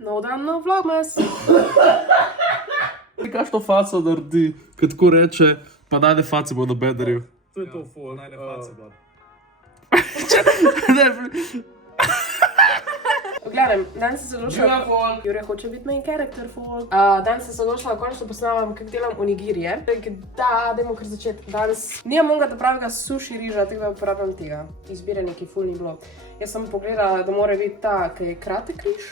No dan, no vlogmas. Kakšno faco naredi, kad tako reče, pa najde face bo na bederju. To je to ful. Najde face bo. V glavnem, danes sem se odločila, Jure hoče biti main character folk. Danes sem se odločila, končno posnavam, kako delam onigirije. Dajmo kar začeti. Danes nimam onega pravega sushi riža, tako da uporabljam tega. Izbire neki ful ni bilo. Jaz sem pogledala, da mora biti ta, ki je kratek riž,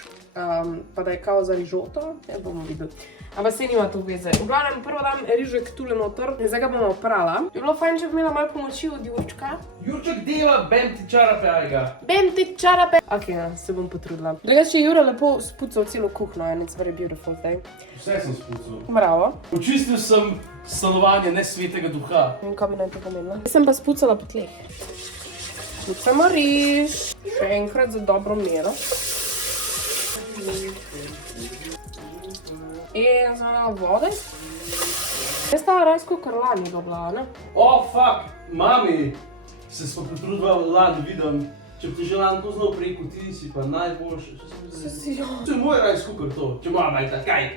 pa da je kao za rižoto, jaz bomo videli. Ampak se nima to veze. V glavnem, prvo dam rižek tule noter, zdaj ga bomo oprala. Je bilo fajn, če bi imela malo pomoči od Jurčka. Jurček dela, bem ti čarape, ajga. Bem ti čarape. Ok, se bom potrudila. Drugače je Jure lepo spucal celo kuhno and it's very beautiful day. Vse sem spucal. Bravo. Očistil sem stanovanje nesvetega duha. In kaj bi naj to pomenila? Jaz sem pa spucala po tleh. Spucamo riž. Še enkrat za dobro mero. In za vode. Jaz ta rajsko karla ni dobila, ne? Oh, fuck, mami, se smo potrudila lani vidim. Če bi ti že lani to znal preko, ti si pa najboljši. To je moj rajs kukar to, če mama je kaj.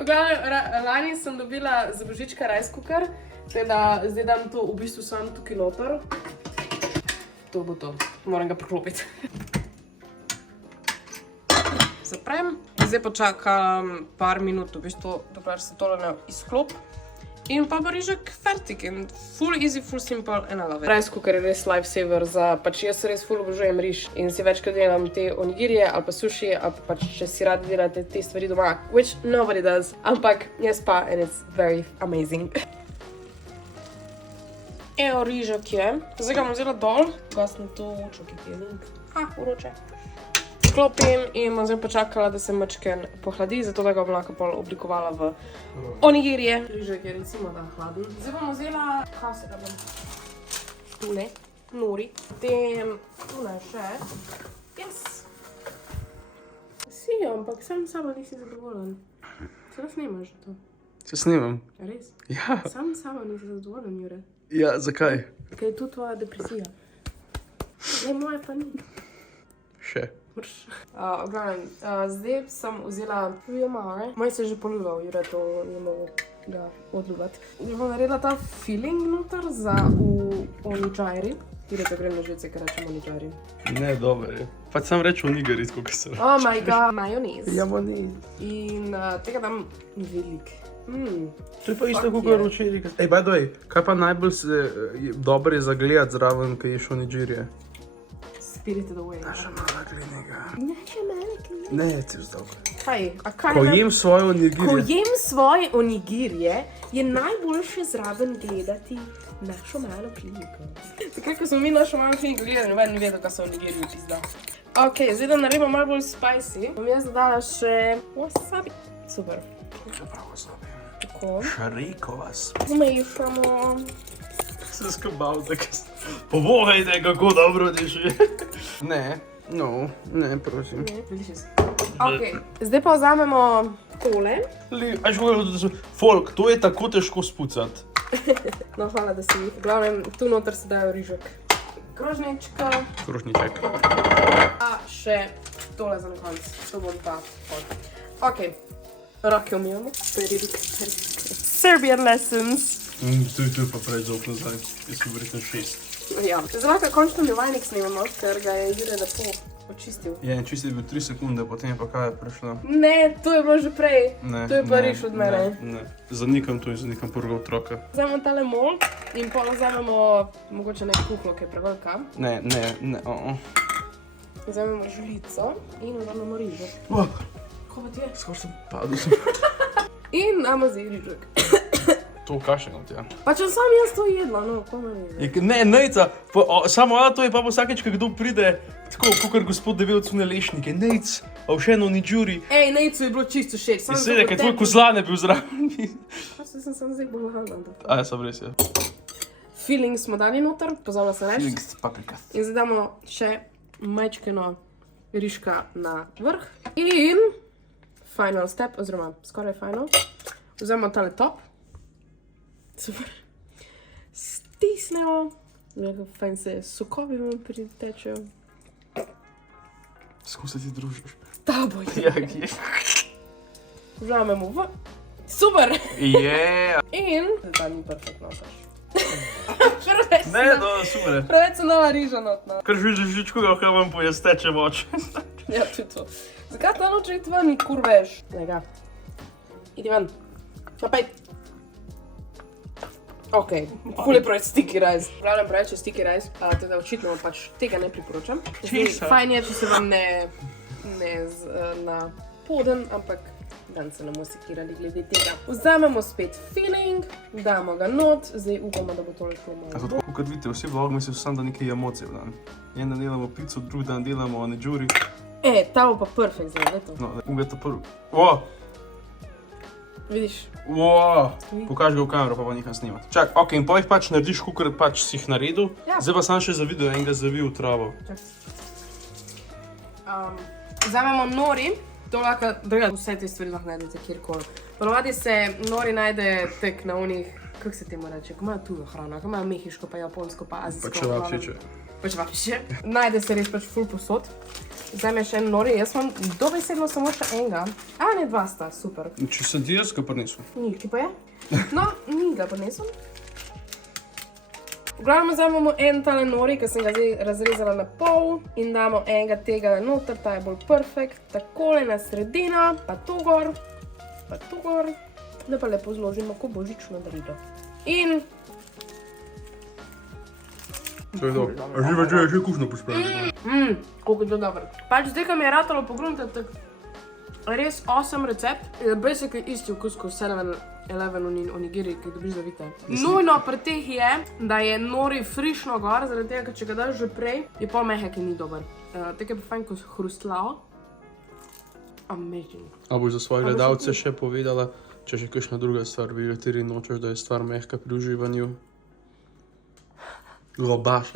V glavnem, lani sem dobila za božička rajs kukar, teda zdaj dam to v bistvu sam tukaj noter. To bo to, moram ga priklopiti. Zaprem. Zdaj počakam par minut, v bistvu, dokler se tole ne izklop. In pa bo rižek fertik in full easy, full simple and I love it. Rice cooker je res lifesaver za, pač jaz res full obožujem riž in si večkrat delam te onigirije ali pa sushi ali pa pač če si radi delate te stvari doma, which nobody does, ampak jaz pa and it's very amazing. Evo rižek je, zdaj ga bom vzela dol, gasnem to učo, ki je link, uroče. Klopim in bom zdaj počakala, da se mečken pohladi, zato da ga bom lahko pol oblikovala v onigirije. Rižek je recimo da hladen. Zdaj bom vzela, kaj se ga bom tule, nori, potem tule še. Yes! Si, ampak sam sama nisi zadovoljen. Se da snimaš to? Se snimam. Res? Ja. Sam sama nisi zadovoljen, Jure. Ja, zakaj? Kaj je tu tvoja depresija? Ne, moja pa ni. Še. V glavnem, zdaj sem vzela Yamare. Moj se je že poljubil, Jure to je mogel ga odljubati. Bom naredila ta filling noter za onigiri. Jure to grem na živce, ker rečem onigiri. Ne, dober je. Pač sam reč onigiri, tako se reče. Oh my god, majonez. Ja, majonez. In tega dam velik. To je pa isto kot včeraj. Ej, by the way, kaj pa najbolj dobro je za gledati zraven, ko ješ onigirije? Spirited away. Naša mala klinika. Naša mala klinika. Ne, ti vzdolj. Kaj? A kaj? Ko jem svoje onigirije. Ko jem svoje onigirije, je najboljše zraven gledati našo malo kliniko. Takrat, ko smo mi našo malo kliniko gledali, noben ne vedel, da so onigiriji pizda. Ok, zdaj da naredimo malo bolj spicy, bom jaz dodala še wasabi. Super. Prav wasabi. Tako. Šariko vas. Umešamo. Se skabal, tako povojte, kako dobro diši. Ne, no, ne, prosim. Ok, zdaj pa vzamemo tole. Až govoril, folk, to je tako težko spucati. No, hvala, da si. V glavnem, tu noter se dajo rižek. Krožnička. Krožniček. A še tole za na konc. To bom pa pod. Ok, roke umijemo. Serbian lessons. To je pa prej zop nazaj. Jaz sem verjetno 6. Ja, zdaj lahko končno umivajnik snimamo, ker ga je Jure lepo očistil. Ja, in čisto je bil 3 sekunde, potem je pa kaj je prišlo. Ne, to je bilo že prej. Ne, to je pa riž od mene. Ne, zanikam to in zanikam prvega otroka. Vzamemo tale mol in pol vzamemo mogoče nek kuhlo, ki je prevelika. Ne. Vzamemo žlico in vzamemo rižek. Ko pa ti je? Skoro sem padel. In damo zdaj rižek. To kašen od tega. Pa če sam jaz to jedla, no, ko me vidi. Ne, nejca, samo to je pa vsakeč, ko kdo pride, tako, kakor gospod Develc v Nelešnike, nejc, a še eno onigiri. Ej, nejcu je bilo čisto všeč. In seveda, ker tvoj kozlan je bil zraven. Pa sem zdaj bolj hladna. A, ja, sem res, ja. Filling smo dali noter, pozabila sem reči. Filling s paprika. In zdaj damo še majčkeno rižka na vrh. In final step, oziroma skoraj final, vzamemo tale top. Super. Stisnemo. Nekaj fajn se sokovi vam pritečejo. S kom se ti družiš? Ta boj. Ja, je. Vzamemo v... Super! Je. In... Da ni perfektno, pač. Ne, no, super. Preveč se nova riža notna. Kar žičko ga vam pojesteče moč. Ja, tudi to. Zakaj ta noče iti ven, kurveš? Lega. Idi ven. Napaj. Okej, ful je preveč sticky rice. Pravljam preveč je sticky rice, teda očitno pač tega ne priporočam. Česa? Fajn je, če se vam ne na poden, ampak dan se ne bomo sekirali glede tega. Vzamemo spet filling, damo ga not, zdaj upamo, da bo toliko A malo. to, kot vidite, vsi vlogmi so samo da neke emocije v dan. En dan delamo pico, drug dan delamo onigiri. Ta bo pa perfekt zdaj, gledaj to. No, unga to prvo. O! Vidiš? O! Pokaži ga v kamero, pa neham snimati. Čak, ok, in pa jih pač narediš, kakor pač si jih naredil. Ja. Zdaj pa sam še za video enega zavil v travo. Vzamemo nori, to lahko, druga, vse te stvari lahko najdete kjerkoli. Ponovadi se nori najde tek na onih, kako se temu reče, ko imajo tujo hrano, ko imajo mehiško, pa japonsko, pa azijsko. Pa če vapšiče. Pač vapšiče. Najde se res pač ful posod. Vzame še en nori, jaz imam dobesedno samo še enega. Ne, dva sta, super. Če sem ti jaz ga prinesel. Ni, če pa je? No, ni ga prinesel. V glavnem vzamemo en tale nori, ki sem ga zdaj razrezala na pol in damo enega tega noter, ta je bolj perfekt. Takole na sredino, pa tu gor, da pa lepo zložimo kot božično darilo. In... To je dobro. A že kuhno pospraviti. Koliko je to dobro. Pač zdaj, ko mi je ratalo pogledati, tak res awesome recept. Basically isti okus kot 7-Eleven onigiri, ki jih dobiš zavite. Nujno pri teh je, da je nori frišno gor, zaradi tega, ker če ga daš že prej, je pol mehek in ni dober. Tako je pa fajn, ko hrustlao. Amazing. A boš za svoje gledalce še povedala, če še kakšna druga stvar, v kateri nočeš, da je stvar mehka pri uživanju? Baš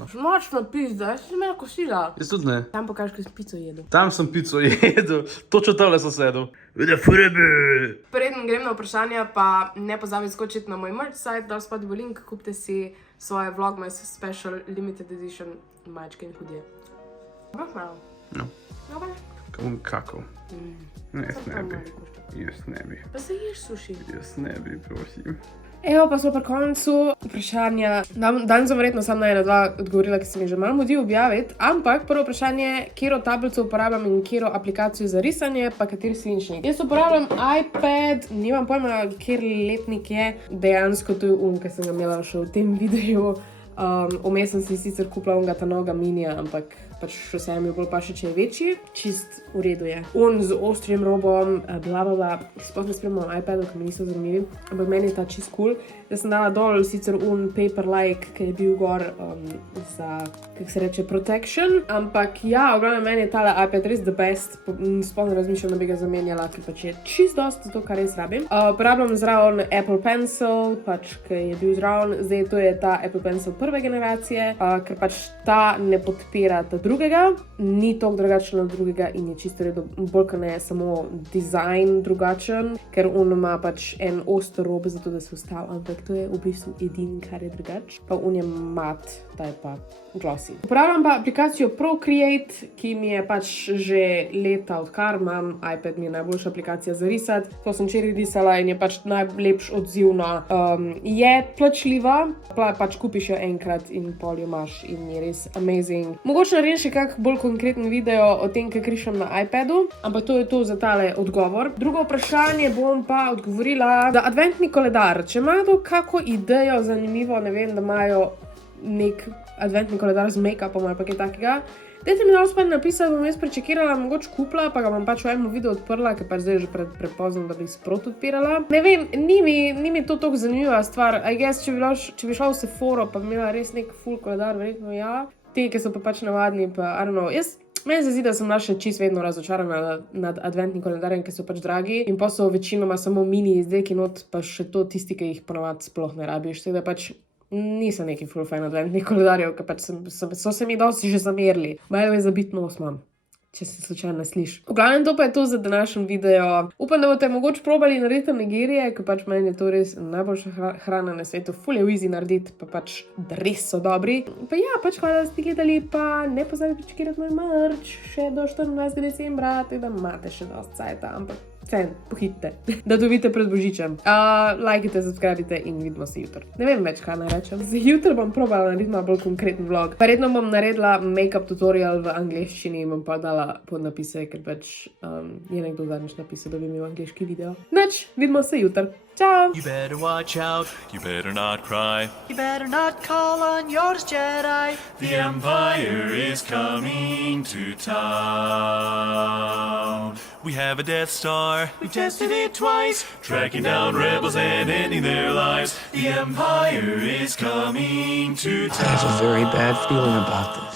no. Močno pizda, jaz sem imela kosila. Jaz tudi ne. Tam pokažeš, ko si pico jedel. Tam sem pico jedel, točno tamle sem sedel. Vede frebe! Preden grem na vprašanja, pa ne pozabi skočiti na moj merch site, dal spodaj bo link, kupite si svoje Vlogmas Special Limited Edition mačke in hudje. Ampak malo. No. Dobar? Kako? Ne, jaz ne bi. Jaz ne bi. Pa se ješ suši. Jaz ne bi, prosim. Evo pa smo pri koncu vprašanja. Danes sem verjetno samo na ena, dva odgovorila, ki se mi že malo mudi objaviti, ampak prvo vprašanje, katero tablico uporabljam in katero aplikacijo za risanje, pa kateri svinčnik. Jaz uporabljam iPad, nimam pojma, kateri letnik je, dejansko to je ki sem ga imela še v tem videu. Vmes sem si sicer kupila ta novega minija, ampak pač še vse mi bolj paše, če je večji. Čist v redu je. Z ostrim robom, blablabla. Sploh ne spremljam iPadov, ki mi niso zanimivi, ampak meni je ta čist cool. Jaz sem dala dol sicer Paper-like, ki je bil gor za, kako se reče, protection. Ampak ja, v glavnem meni je tale iPad res the best. Sploh ne razmišljam, da bi ga zamenjala, ker pač je čist dosti to, kar res rabim. Uporabljam zraven Apple Pencil, pač, ki je bil zraven. Zdaj to je ta Apple Pencil prve generacije, ker pač ta ne podpira ta drugega, ni toliko drugačen od drugega in je čisto redo, bolj kot ne samo dizajn drugačen, ker on ima pač en oster rob zato, da se ustavi, ampak to je v bistvu edini, kar je drugač. Pa on je mat, ta je pa glossy. Uporabljam pa aplikacijo Procreate, ki mi je pač že leta, odkar imam iPad, mi je najboljša aplikacija za risati. To sem včeraj risala in je pač najlepši odziv na. Je plačljiva, pač kupiš jo enkrat in pol jo imaš in je res amazing. Mogoče naredim še kak bolj konkreten video o tem, kako rišem na iPadu, ampak to je to za tale odgovor. Drugo vprašanje bom pa odgovorila za adventni koledar. Če imajo kako idejo zanimivo, ne vem, da imajo nek adventni koledar z make-upom ali pa kaj takega, dajte mi dal spet napisati, bom jaz prečekirala, mogoče kupila, pa ga bom pač v enem videu odprla, ker pač zdaj je že prepozno, da bi sprot odpirala. Ne vem, ni mi to toliko zanimiva stvar. I guess, če bi šla v Sephoro, pa bi imela res nek full koledar, verjetno ja. Ti, ki so pa pač navadni, pa I don't know. Meni se zdi, da sem še čisto vedno razočarana nad adventnim koledarjem, ki so pač dragi in pa so večinoma samo mini izdelki not, pa še to tisti, ki jih ponavadi sploh ne rabiš. Tako da pač nisem neki full fan adventnih koledarjev, ker pač so se mi dosti že zamerili. By the way, za bit nos imam. če se slučajno ne sliši. V glavnem, to pa je to za današnji video. Upam, da boste mogoče probali narediti Nigirije, ker pač meni je to res najboljša hrana na svetu, ful je easy narediti, pa pač res so dobri. Pa ja, pač hvala, da ste gledali, pa ne pozabite čekirati moj merch še do 14. decembra, tako da imate še dosti cajta, ampak pohitite, da dobite pred Božičem. Lajkite, subscribite in vidimo se jutri. Ne vem več, kaj naj rečem. Jutri bom probala narediti malo bolj konkreten vlog. Verjetno bom naredila make-up tutorial v angleščini in bom pa dala podnapise, ker pač je nekdo zadnjič napisal, da bi imel angleški video. Nič, vidimo se jutri. Ciao! You better watch out, you better not cry, you better not call on yours Jedi. The Empire is coming to town. We have a Death Star, we've tested it twice, tracking down rebels and ending their lives. The Empire is coming to town. I have a very bad feeling about this.